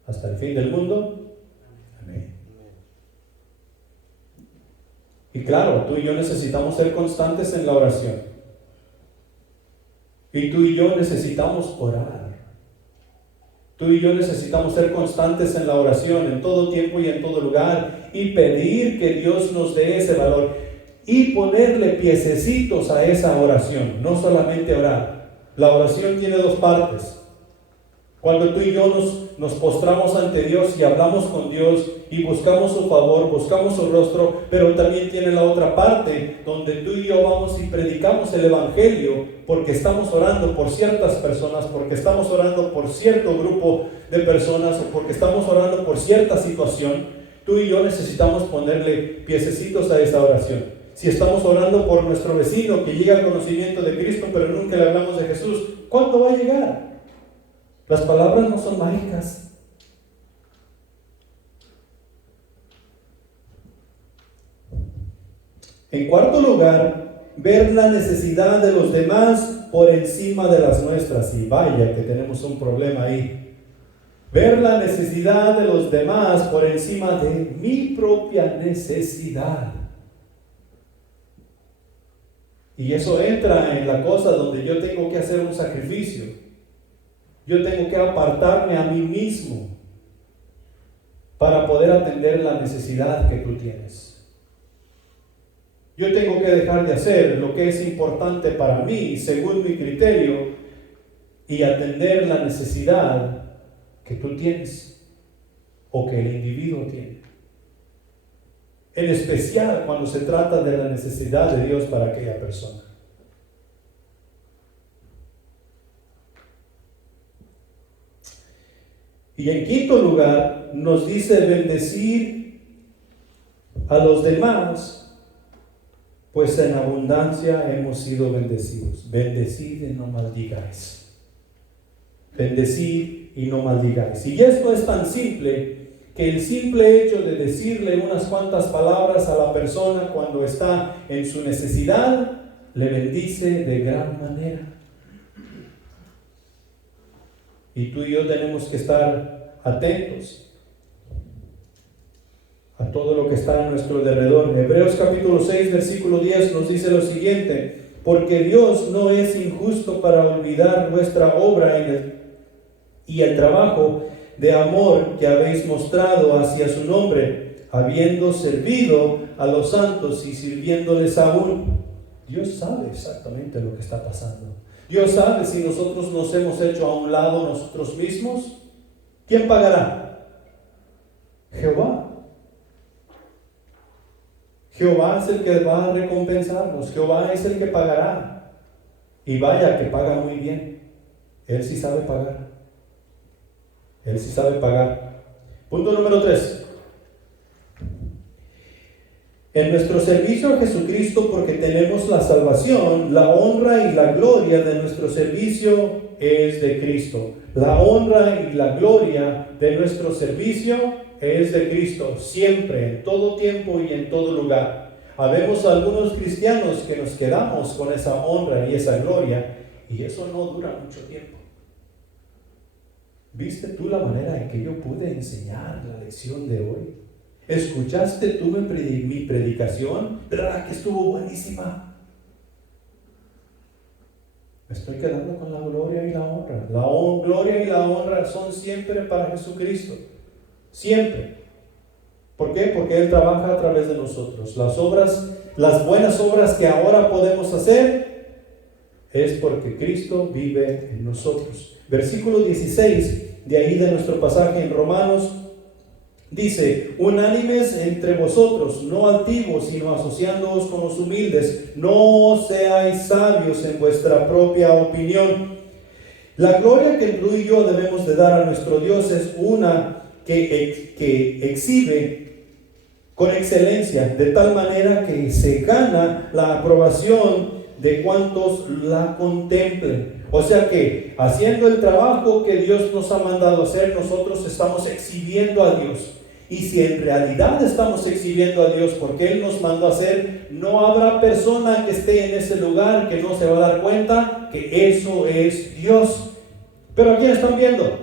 hasta el fin del mundo. Amén. Y claro, tú y yo necesitamos ser constantes en la oración. Y tú y yo necesitamos orar. Tú y yo necesitamos ser constantes en la oración, en todo tiempo y en todo lugar, y pedir que Dios nos dé ese valor y ponerle piececitos a esa oración, no solamente orar. La oración tiene dos partes. Cuando tú y yo nos postramos ante Dios y hablamos con Dios y buscamos su favor, buscamos su rostro, pero también tiene la otra parte donde tú y yo vamos y predicamos el Evangelio porque estamos orando por ciertas personas, porque estamos orando por cierto grupo de personas o porque estamos orando por cierta situación. Tú y yo necesitamos ponerle piececitos a esa oración. Si estamos orando por nuestro vecino que llega al conocimiento de Cristo pero nunca le hablamos de Jesús, ¿cuándo va a llegar? Las palabras no son mágicas. En cuarto lugar, ver la necesidad de los demás por encima de las nuestras. Y vaya que tenemos un problema ahí. Ver la necesidad de los demás por encima de mi propia necesidad. Y eso entra en la cosa donde yo tengo que hacer un sacrificio. Yo tengo que apartarme a mí mismo para poder atender la necesidad que tú tienes. Yo tengo que dejar de hacer lo que es importante para mí, según mi criterio, y atender la necesidad que tú tienes o que el individuo tiene. En especial cuando se trata de la necesidad de Dios para aquella persona. Y en quinto lugar, nos dice bendecir a los demás, pues en abundancia hemos sido bendecidos. Bendecid y no maldigáis. Bendecid y no maldigáis. Y esto es tan simple que el simple hecho de decirle unas cuantas palabras a la persona cuando está en su necesidad, le bendice de gran manera. Y tú y yo tenemos que estar atentos a todo lo que está a nuestro alrededor. Hebreos capítulo 6, versículo 10 nos dice lo siguiente: porque Dios no es injusto para olvidar vuestra obra y el trabajo de amor que habéis mostrado hacia su nombre, habiendo servido a los santos y sirviéndoles aún. Dios sabe exactamente lo que está pasando. Dios sabe si nosotros nos hemos hecho a un lado nosotros mismos. ¿Quién pagará? Jehová. Jehová es el que va a recompensarnos. Jehová es el que pagará. Y vaya que paga muy bien. Él sí sabe pagar. Él sí sabe pagar. Punto número 3. En nuestro servicio a Jesucristo, porque tenemos la salvación, la honra y la gloria de nuestro servicio es de Cristo. La honra y la gloria de nuestro servicio es de Cristo, siempre, en todo tiempo y en todo lugar. Habemos algunos cristianos que nos quedamos con esa honra y esa gloria, y eso no dura mucho tiempo. ¿Viste tú la manera en que yo pude enseñar la lección de hoy? ¿Escuchaste tú mi predicación? ¿Verdad que estuvo buenísima? Me estoy quedando con la gloria y la honra. La gloria y la honra son siempre para Jesucristo. Siempre. ¿Por qué? Porque Él trabaja a través de nosotros. Las buenas obras que ahora podemos hacer es porque Cristo vive en nosotros. Versículo 16, de ahí de nuestro pasaje en Romanos, dice: unánimes entre vosotros, no altivos, sino asociándoos con los humildes. No seáis sabios en vuestra propia opinión. La gloria que tú y yo debemos de dar a nuestro Dios es una que exhibe con excelencia, de tal manera que se gana la aprobación de cuantos la contemplen. O sea que haciendo el trabajo que Dios nos ha mandado hacer, nosotros estamos exhibiendo a Dios. Y si en realidad estamos exhibiendo a Dios porque Él nos mandó a hacer, no habrá persona que esté en ese lugar que no se va a dar cuenta que eso es Dios. Pero ¿a quién están viendo?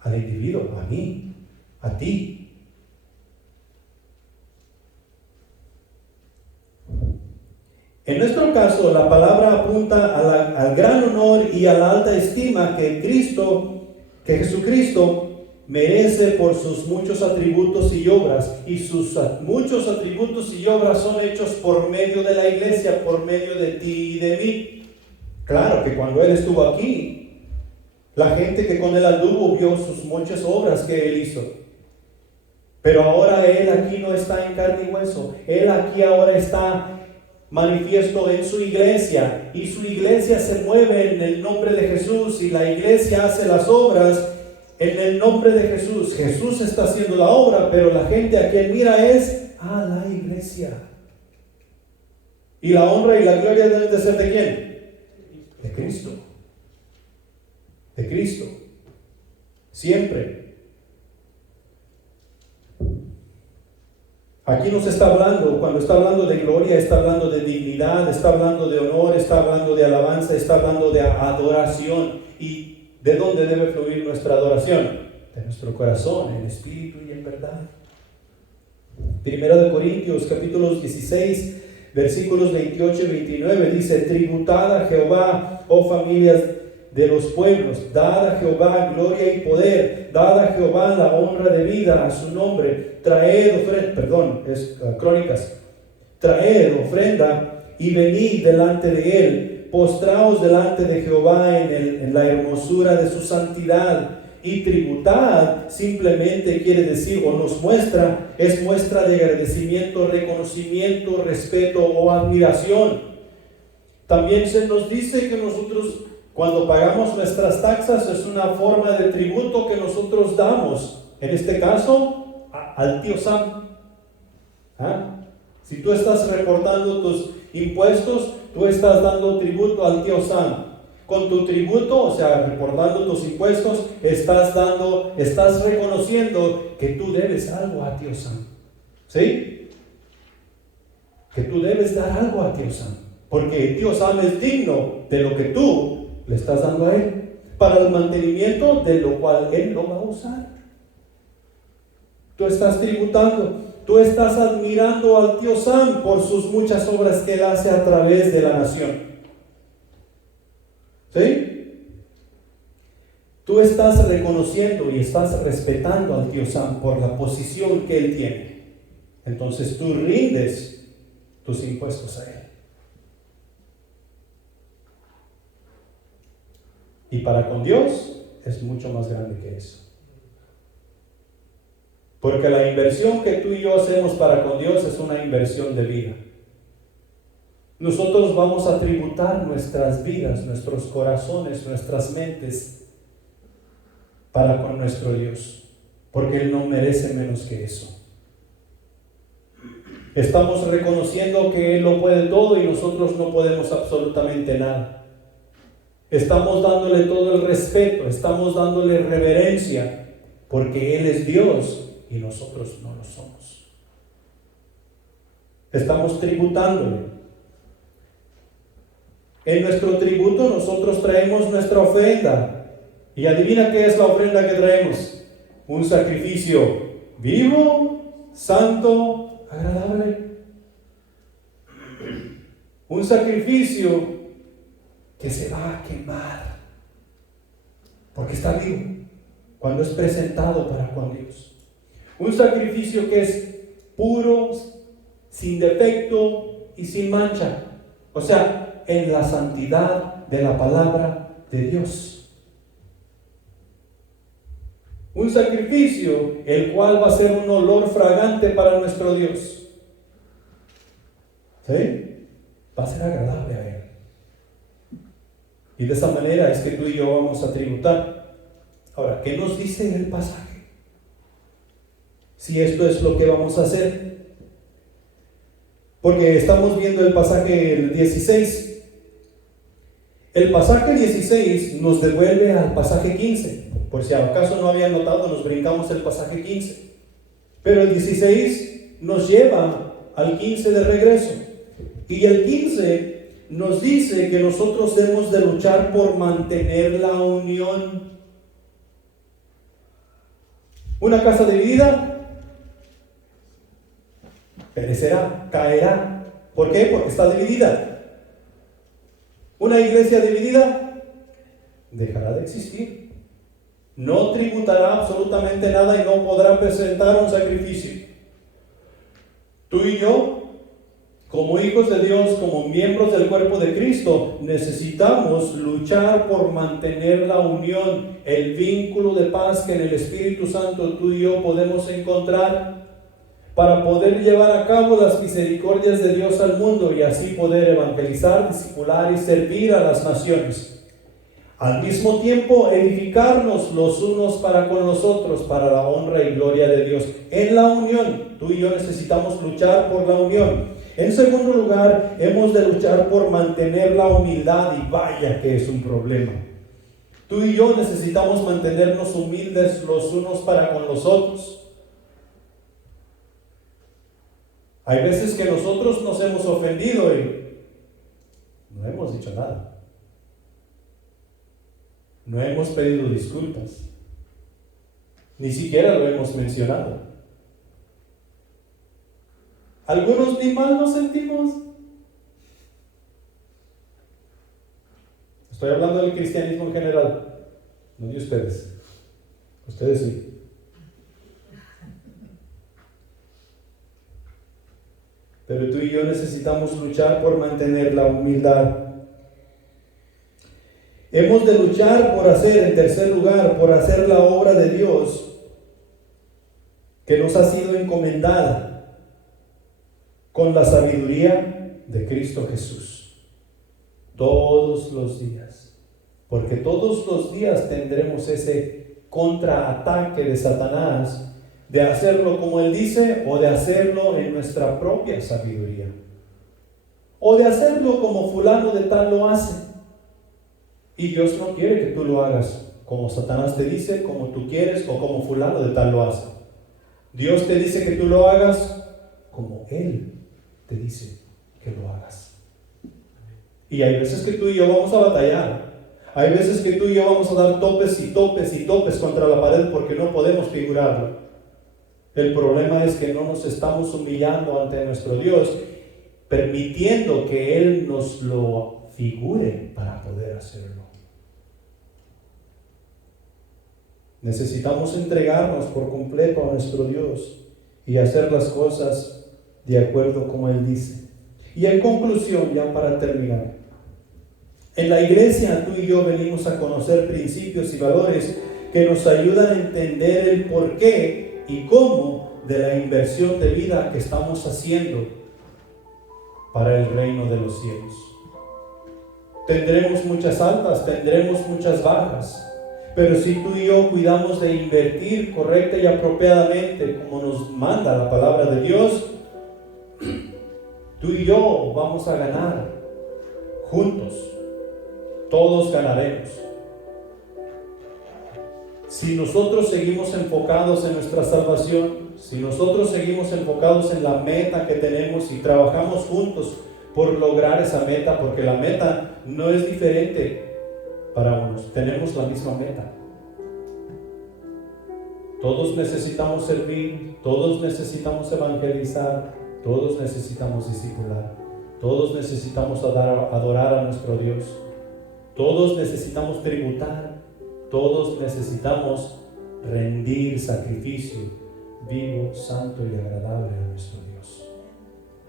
Al individuo, a mí, a ti. En nuestro caso, la palabra apunta al gran honor y a la alta estima que Jesucristo merece por sus muchos atributos y obras, y sus muchos atributos y obras son hechos por medio de la iglesia, por medio de ti y de mí. Claro que cuando Él estuvo aquí, la gente que con Él anduvo vio sus muchas obras que Él hizo. Pero ahora Él aquí no está en carne y hueso. Él aquí ahora está manifiesto en su iglesia, y su iglesia se mueve en el nombre de Jesús, y la iglesia hace las obras en el nombre de Jesús. Jesús está haciendo la obra, pero la gente a quien mira es a la iglesia. Y la honra y la gloria deben de ser ¿de quién? De Cristo. De Cristo. Siempre. Aquí nos está hablando, cuando está hablando de gloria, está hablando de dignidad, está hablando de honor, está hablando de alabanza, está hablando de adoración. ¿Y de dónde debe fluir nuestra adoración? De nuestro corazón, en espíritu y en verdad. Primera de Corintios, capítulos 16, versículos 28 y 29, dice: tributad a Jehová, oh familias de los pueblos, dad a Jehová gloria y poder, dad a Jehová la honra debida a su nombre, traed Crónicas, traed ofrenda y venid delante de él, postraos delante de Jehová en la hermosura de su santidad. Y tributad simplemente quiere decir, o nos muestra, es muestra de agradecimiento, reconocimiento, respeto o admiración. También se nos dice que nosotros, cuando pagamos nuestras taxas, es una forma de tributo que nosotros damos, en este caso, al tío Sam. Si tú estás reportando tus impuestos, tú estás dando tributo al tío Sam. Con tu tributo, o sea, reportando tus impuestos, estás reconociendo que tú debes algo a tío Sam. ¿Sí? Que tú debes dar algo a tío Sam, porque tío Sam es digno de lo que tú le estás dando a él, para el mantenimiento de lo cual él lo va a usar. Tú estás tributando, tú estás admirando al tío Sam por sus muchas obras que él hace a través de la nación. ¿Sí? Tú estás reconociendo y estás respetando al tío Sam por la posición que él tiene. Entonces tú rindes tus impuestos a él. Y para con Dios es mucho más grande que eso. Porque la inversión que tú y yo hacemos para con Dios es una inversión de vida. Nosotros vamos a tributar nuestras vidas, nuestros corazones, nuestras mentes para con nuestro Dios, porque Él no merece menos que eso. Estamos reconociendo que Él lo puede todo y nosotros no podemos absolutamente nada. Estamos dándole todo el respeto, estamos dándole reverencia, porque Él es Dios y nosotros no lo somos. Estamos tributándole. En nuestro tributo nosotros traemos nuestra ofrenda. Y adivina qué es la ofrenda que traemos. Un sacrificio vivo, santo, agradable. Un sacrificio que se va a quemar, porque está vivo cuando es presentado para con Dios. Un sacrificio que es puro, sin defecto y sin mancha. O sea, en la santidad de la palabra de Dios. Un sacrificio el cual va a ser un olor fragante para nuestro Dios. ¿Sí? Va a ser agradable a Él. Y de esa manera es que tú y yo vamos a tributar. Ahora, ¿qué nos dice el pasaje? Si esto es lo que vamos a hacer. Porque estamos viendo el pasaje 16. El pasaje 16 nos devuelve al pasaje 15. Por si acaso no habían notado, nos brincamos el pasaje 15. Pero el 16 nos lleva al 15 de regreso. Y el 15 nos dice que nosotros debemos de luchar por mantener la unión. Una casa dividida perecerá, caerá. ¿Por qué? Porque está dividida. Una iglesia dividida dejará de existir. No tributará absolutamente nada y no podrá presentar un sacrificio. Tú y yo, como hijos de Dios, como miembros del cuerpo de Cristo, necesitamos luchar por mantener la unión, el vínculo de paz que en el Espíritu Santo tú y yo podemos encontrar para poder llevar a cabo las misericordias de Dios al mundo y así poder evangelizar, discipular y servir a las naciones. Al mismo tiempo, edificarnos los unos para con los otros, para la honra y gloria de Dios. En la unión, tú y yo necesitamos luchar por la unión. En segundo lugar, hemos de luchar por mantener la humildad, y vaya que es un problema. Tú y yo necesitamos mantenernos humildes los unos para con los otros. Hay veces que nosotros nos hemos ofendido y no hemos dicho nada. No hemos pedido disculpas. Ni siquiera lo hemos mencionado. Algunos ni mal nos sentimos. Estoy hablando del cristianismo en general, no de ustedes. Ustedes sí. Pero tú y yo necesitamos luchar por mantener la humildad. Hemos de luchar por hacer, en tercer lugar, por hacer la obra de Dios que nos ha sido encomendada con la sabiduría de Cristo Jesús. Todos los días. Porque todos los días tendremos ese contraataque de Satanás de hacerlo como Él dice o de hacerlo en nuestra propia sabiduría. O de hacerlo como fulano de tal lo hace. Y Dios no quiere que tú lo hagas como Satanás te dice, como tú quieres o como fulano de tal lo hace. Dios te dice que tú lo hagas como Él te dice que lo hagas. Y hay veces que tú y yo vamos a batallar. Hay veces que tú y yo vamos a dar topes y topes y topes contra la pared porque no podemos figurarlo. El problema es que no nos estamos humillando ante nuestro Dios, permitiendo que Él nos lo figure para poder hacerlo. Necesitamos entregarnos por completo a nuestro Dios y hacer las cosas de acuerdo como Él dice. Y en conclusión, ya para terminar, en la iglesia tú y yo venimos a conocer principios y valores que nos ayudan a entender el porqué y cómo de la inversión de vida que estamos haciendo para el reino de los cielos. Tendremos muchas altas, tendremos muchas bajas, pero si tú y yo cuidamos de invertir correcta y apropiadamente como nos manda la palabra de Dios, tú y yo vamos a ganar juntos. Todos ganaremos. Si nosotros seguimos enfocados en nuestra salvación, si nosotros seguimos enfocados en la meta que tenemos y trabajamos juntos por lograr esa meta, porque la meta no es diferente para unos, tenemos la misma meta. Todos necesitamos servir, todos necesitamos evangelizar, todos necesitamos discipular, todos necesitamos adorar a nuestro Dios, todos necesitamos tributar, todos necesitamos rendir sacrificio vivo, santo y agradable a nuestro Dios.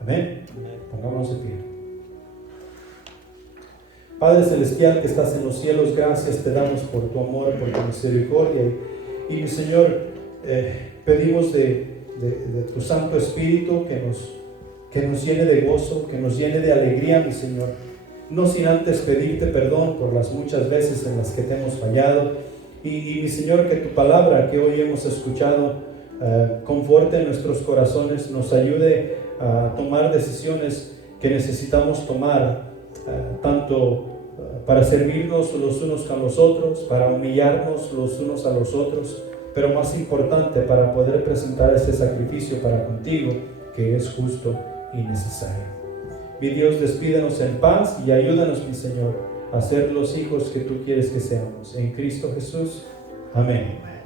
Amén. Pongámonos de pie. Padre Celestial que estás en los cielos, gracias te damos por tu amor, por tu misericordia. Y Señor, pedimos de tu Santo Espíritu que nos llene de gozo, que nos llene de alegría, mi Señor. No sin antes pedirte perdón por las muchas veces en las que te hemos fallado. Y mi Señor, que tu palabra que hoy hemos escuchado conforte nuestros corazones, nos ayude a tomar decisiones que necesitamos tomar, tanto para servirnos los unos con los otros, para humillarnos los unos a los otros, pero más importante, para poder presentar ese sacrificio para contigo, que es justo y necesario. Mi Dios, despídenos en paz y ayúdanos, mi Señor, a ser los hijos que tú quieres que seamos. En Cristo Jesús. Amén.